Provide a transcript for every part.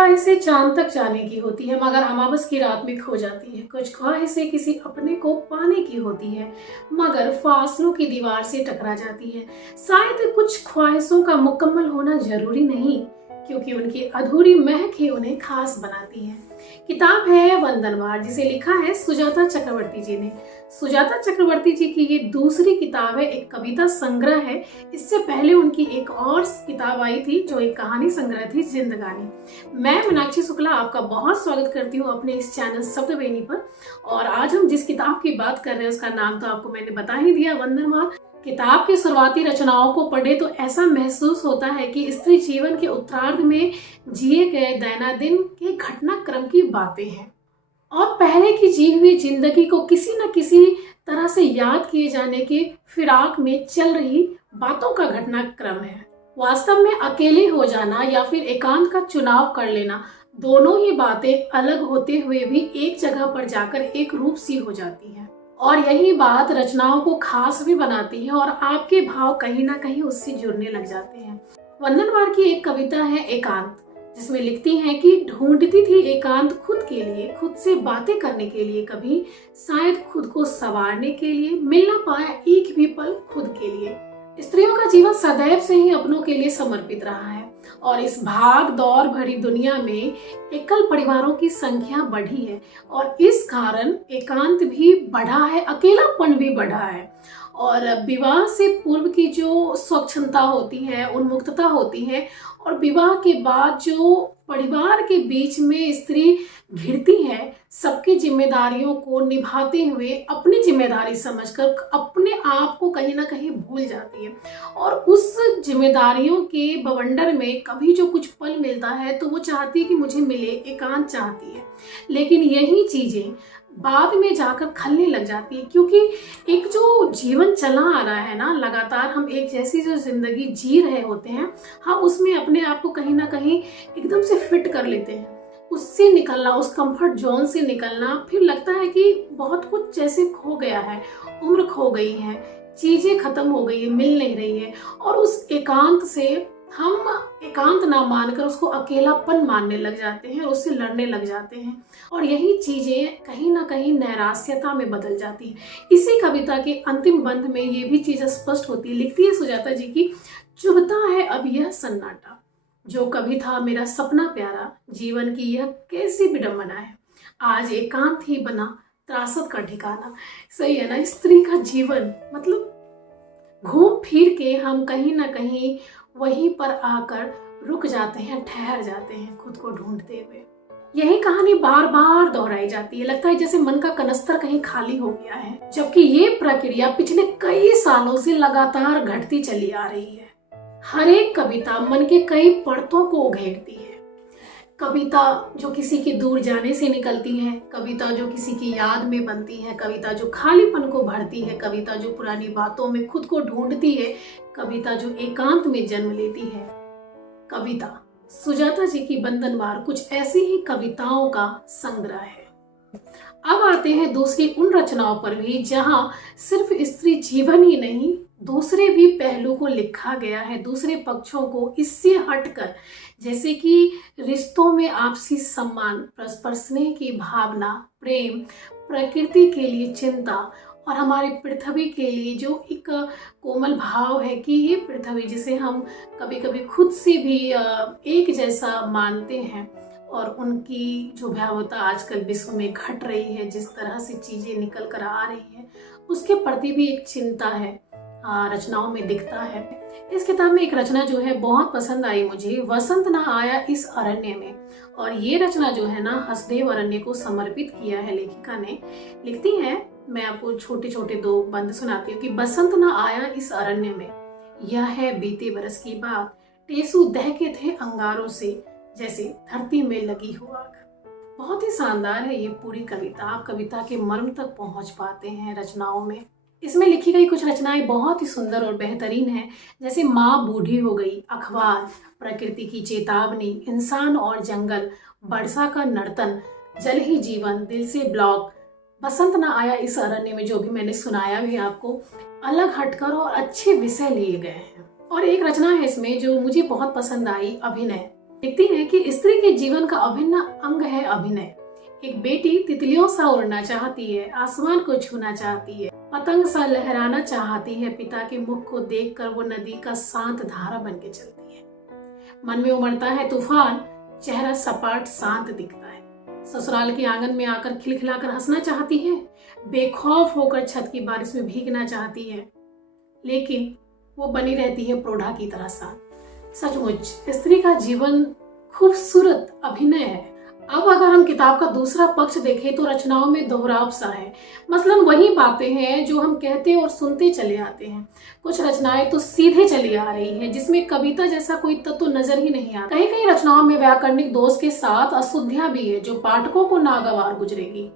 ख्वाहिशें चांद तक जाने की होती है मगर अमावस की रात में खो जाती है। कुछ ख्वाहिशें किसी अपने को पाने की होती है मगर फासलों की दीवार से टकरा जाती है। शायद कुछ ख्वाहिशों का मुकम्मल होना जरूरी नहीं, क्योंकि उनकी अधूरी महक ही उन्हें खास बनाती है। किताब है वंदनवार, जिसे लिखा है सुजाता चक्रवर्ती जी ने। सुजाता चक्रवर्ती जी की ये दूसरी किताब है, एक कविता संग्रह है। इससे पहले उनकी एक और किताब आई थी जो एक कहानी संग्रह थी, जिंदगानी। मैं मीनाक्षी शुक्ला आपका बहुत स्वागत करती हूँ अपने इस चैनल शब्दवेणी पर। और आज हम जिस किताब की बात कर रहे हैं उसका नाम तो आपको मैंने बता ही दिया, वंदनवार। किताब की शुरुआती रचनाओं को पढ़े तो ऐसा महसूस होता है कि स्त्री जीवन के उत्तरार्ध में जिए गए दैनंदिन के घटनाक्रम की बातें हैं और पहले की जी हुई जिंदगी को किसी न किसी तरह से याद किए जाने के फिराक में चल रही बातों का घटनाक्रम है। वास्तव में अकेले हो जाना या फिर एकांत का चुनाव कर लेना, दोनों ही बातें अलग होते हुए भी एक जगह पर जाकर एक रूप सी हो जाती है। और यही बात रचनाओं को खास भी बनाती है और आपके भाव कहीं ना कहीं उससे जुड़ने लग जाते हैं। वंदनवार की एक कविता है एकांत, जिसमें लिखती हैं कि ढूंढती थी एकांत खुद के लिए, खुद से बातें करने के लिए, कभी शायद खुद को संवारने के लिए, मिल ना पाया एक भी पल खुद के लिए। स्त्रियों का जीवन सदैव से ही अपनों के लिए समर्पित रहा है और इस भाग दौड़ भरी दुनिया में एकल परिवारों की संख्या बढ़ी है और इस कारण एकांत भी बढ़ा है, अकेलापन भी बढ़ा है। और विवाह से पूर्व की जो स्वच्छंदता होती है, उन्मुक्तता होती है, और विवाह के बाद जो परिवार के बीच में स्त्री घिरती है, सबकी जिम्मेदारियों को निभाते हुए अपनी जिम्मेदारी समझकर अपने आप को कहीं ना कहीं भूल जाती है और उस जिम्मेदारियों के बवंडर में कभी जो कुछ पल मिलता है तो वो चाहती है कि मुझे मिले, एकांत चाहती है। लेकिन यही चीजें बाद में जाकर खलने लग जाती है, क्योंकि एक जो जीवन चला आ रहा है ना, लगातार हम एक जैसी जो जिंदगी जी रहे होते हैं, हम उसमें अपने आप को कहीं ना कहीं एकदम से फिट कर लेते हैं। उससे निकलना, उस कंफर्ट जोन से निकलना, फिर लगता है कि बहुत कुछ जैसे खो गया है, उम्र खो गई है, चीजें खत्म हो गई है, मिल नहीं रही है। और उस एकांत से हम एकांत ना मानकर उसको अकेलापन मानने लग जाते हैं और उससे लड़ने लग जाते हैं और यही चीजें कहीं ना कहीं नैराश्यता में बदल जाती है। इसी कविता के अंतिम बंद में ये भी चीज स्पष्ट होती है। लिखती है सुजाता जी की, चुभता है अब यह सन्नाटा, जो कभी था मेरा सपना प्यारा, जीवन की यह कैसी विडंबना है, आज एकांत ही बना त्रासद का ठिकाना। सही है ना, स्त्री का जीवन मतलब घूम फिर के हम कहीं ना कहीं वहीं पर आकर रुक जाते हैं, ठहर जाते हैं खुद को ढूंढते हुए। यही कहानी बार बार दोहराई जाती है, लगता है जैसे मन का कनस्तर कहीं खाली हो गया है, जबकि ये प्रक्रिया पिछले कई सालों से लगातार घटती चली आ रही है। हर एक कविता मन के कई परतों को उघेड़ती है। कविता जो किसी के दूर जाने से निकलती है, कविता जो किसी की याद में बनती है, कविता जो खालीपन को भरती है, कविता जो पुरानी बातों में खुद को ढूंढती है, कविता जो एकांत में जन्म लेती है। कविता सुजाता जी की वंदनवार कुछ ऐसी ही कविताओं का संग्रह है। अब आते हैं दूसरी उन रचनाओं पर भी जहां सिर्फ स्त्री जीवन ही नहीं, दूसरे भी पहलू को लिखा गया है, दूसरे पक्षों को इससे हटकर, जैसे कि रिश्तों में आपसी सम्मान, परस्पर स्नेह की भावना, प्रेम, प्रकृति के लिए चिंता और हमारी पृथ्वी के लिए जो एक कोमल भाव है कि ये पृथ्वी जिसे हम कभी कभी खुद से भी एक जैसा मानते हैं और उनकी जो भयावहता आजकल विश्व में घट रही है, जिस तरह से चीजें निकल कर आ रही हैं, उसके प्रति भी एक चिंता है, रचनाओं में दिखता है। इस किताब में एक रचना जो है बहुत पसंद आई मुझे, वसंत ना आया इस अरण्य में। और ये रचना जो है ना, हसदेव अरण्य को समर्पित किया है लेखिका ने। लिखती है, मैं आपको छोटे छोटे दो बंद सुनाती हूँ कि बसंत ना आया इस अरण्य में, यह है बीते बरस की बात, टेसू दहके थे अंगारों से, जैसे धरती में लगी हो आग। बहुत ही शानदार है ये पूरी कविता, आप कविता के मर्म तक पहुंच पाते हैं रचनाओं में। इसमें लिखी गई कुछ रचनाएं बहुत ही सुंदर और बेहतरीन हैं, जैसे माँ बूढ़ी हो गई, अखबार, प्रकृति की चेतावनी, इंसान और जंगल, वर्षा का नर्तन, जल ही जीवन, दिल से ब्लॉक, बसंत ना आया इस अरण्य में, जो भी मैंने सुनाया भी आपको, अलग हटकर और अच्छे विषय लिए गए हैं। और एक रचना है इसमें जो मुझे बहुत पसंद आई, अभिनय। देखती हैं कि स्त्री के जीवन का अभिन्न अंग है अभिनय। एक बेटी तितलियों सा उड़ना चाहती है, आसमान को छूना चाहती है, पतंग सा लहराना चाहती है। पिता के मुख को देखकर वो नदी का शांत धारा बन के चलती है। मन में उमड़ता है तूफान, चेहरा सपाट शांत दिखता है। ससुराल के आंगन में आकर खिलखिलाकर हंसना चाहती है, बेखौफ होकर छत की बारिश में भीगना चाहती है, लेकिन वो बनी रहती है प्रौढ़ा की तरह शांत। सचमुच स्त्री का जीवन खूबसूरत अभिनय है। अब अगर हम किताब का दूसरा पक्ष देखें तो रचनाओं में दोहराव सा है। मसलन वही बातें हैं जो हम कहते और सुनते चले आते हैं। कुछ रचनाएं तो सीधे चली आ रही हैं जिसमें कविता जैसा कोई तत्व नजर ही नहीं आता। कहीं कहीं रचनाओं में व्याकरणिक दोष के साथ अशुद्धियां भी है जो पाठकों को नागवार गुजरेगी।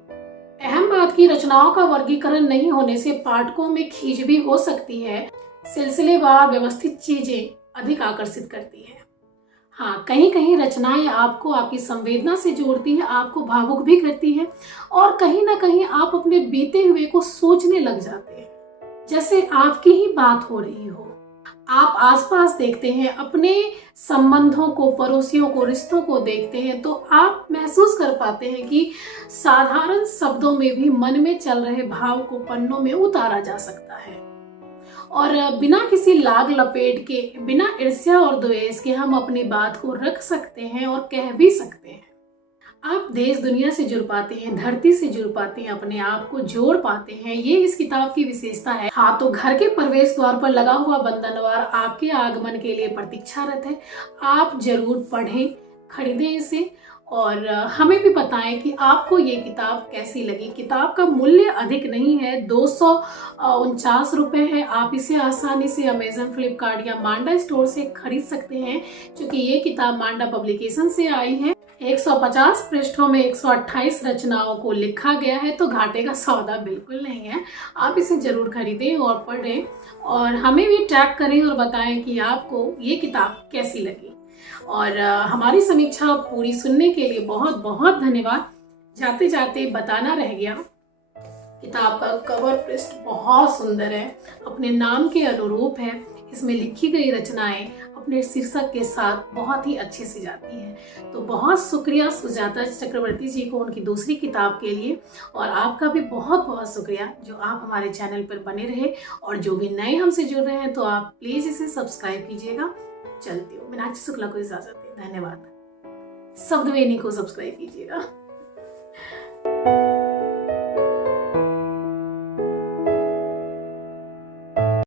अहम बात की रचनाओं का वर्गीकरण नहीं होने से पाठकों में खींच भी हो सकती है। सिलसिलेवार व्यवस्थित चीजें अधिक आकर्षित करती है। हाँ, कहीं कहीं रचनाएं आपको आपकी संवेदना से जोड़ती है, आपको भावुक भी करती है और कहीं ना कहीं आप अपने बीते हुए को सोचने लग जाते हैं, जैसे आपकी ही बात हो रही हो। आप आसपास देखते हैं, अपने संबंधों को, पड़ोसियों को, रिश्तों को देखते हैं तो आप महसूस कर पाते हैं कि साधारण शब्दों में भी मन में चल रहे भाव को पन्नों में उतारा जा सकता है और बिना किसी लाग लपेट के, बिना ईर्ष्या और द्वेष के हम अपनी बात को रख सकते हैं और कह भी सकते हैं। आप देश दुनिया से जुड़ पाते हैं, धरती से जुड़ पाते हैं, अपने आप को जोड़ पाते हैं। ये इस किताब की विशेषता है। हाँ, तो घर के प्रवेश द्वार पर लगा हुआ बंधनवार आपके आगमन के लिए प्रतीक्षारत है। आप जरूर पढ़ें, खरीदें इसे और हमें भी बताएं कि आपको ये किताब कैसी लगी। किताब का मूल्य अधिक नहीं है, 249 रुपये है। आप इसे आसानी से अमेजन, फ्लिपकार्ट या मांडा स्टोर से खरीद सकते हैं। क्योंकि ये किताब मांडा पब्लिकेशन से आई है। 150 पृष्ठों में 128 रचनाओं को लिखा गया है, तो घाटे का सौदा बिल्कुल नहीं है। आप इसे जरूर खरीदें और पढ़ें और हमें भी टैग करें और बताएं कि आपको ये किताब कैसी लगी। और हमारी समीक्षा पूरी सुनने के लिए बहुत बहुत धन्यवाद। जाते जाते बताना रह गया, किताब का कवर पृष्ठ बहुत सुंदर है, अपने नाम के अनुरूप है। इसमें लिखी गई रचनाएं अपने शीर्षक के साथ बहुत ही अच्छे से जाती हैं। तो बहुत शुक्रिया सुजाता चक्रवर्ती जी को उनकी दूसरी किताब के लिए और आपका भी बहुत बहुत शुक्रिया जो आप हमारे चैनल पर बने रहे और जो भी नए हमसे जुड़ रहे हैं तो आप प्लीज इसे सब्सक्राइब कीजिएगा। चलती हूँ, मीनाक्षी शुक्ला को इजाजत दें। धन्यवाद। शब्दवेणी को सब्सक्राइब कीजिएगा।